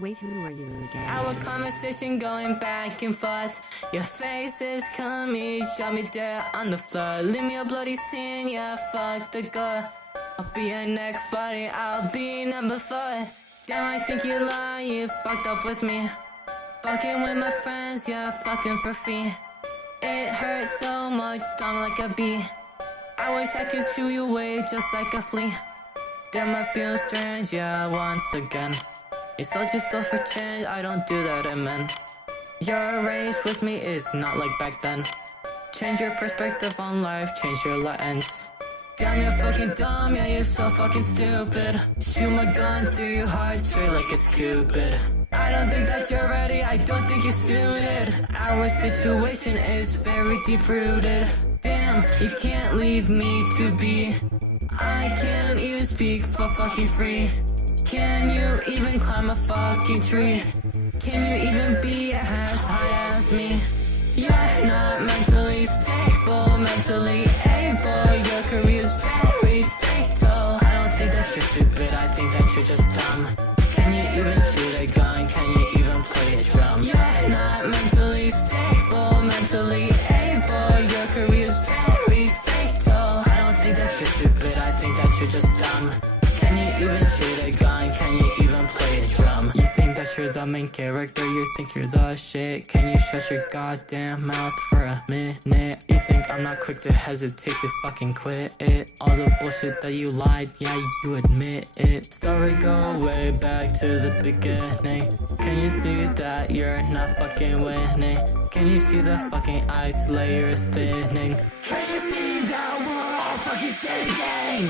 Wait, who are you again? Our conversation going back and forth. Your face is killing me, shot me dead on the floor. Leave me a bloody scene, yeah, fuck the gore. I'll be your next body, I'll be number 4. Damn, I think you lie, you fucked up with me. Fucking with my friends, yeah, fucking for free. It hurts so much, stung like a bee. I wish I could shoo you away just like a flea. Damn, I feel strange, yeah, once again. You sold yourself for change, I don't do that, amen. Your rage with me is not like back then. Change your perspective on life, change your lens. Damn, you're fucking dumb, yeah, you're so fucking stupid. Shoot my gun through your heart straight like it's Cupid. I don't think that you're ready, I don't think you're suited. Our situation is very deep-rooted. Damn, you can't leave me to be. I can't even speak for fucking free. Can you even climb a fucking tree? Can you even be as high as me? You're not mentally stable, mentally able. Your career's very fatal. I don't think that you're stupid, I think that you're just dumb. Can you even shoot a gun? Can you even play a drum? You're not mentally stable, mentally able. Your career's very fatal. I don't think that you're stupid, I think that you're just dumb. Can you even shoot a gun? Can you even play a drum? You think that you're the main character, you think you're the shit. Can you shut your goddamn mouth for a minute? You think I'm not quick to hesitate to fucking quit it? All the bullshit that you lied, yeah, you admit it. Story go way back to the beginning. Can you see that you're not fucking winning? Can you see the fucking ice layers thinning? Can you see that we're all fucking sinking?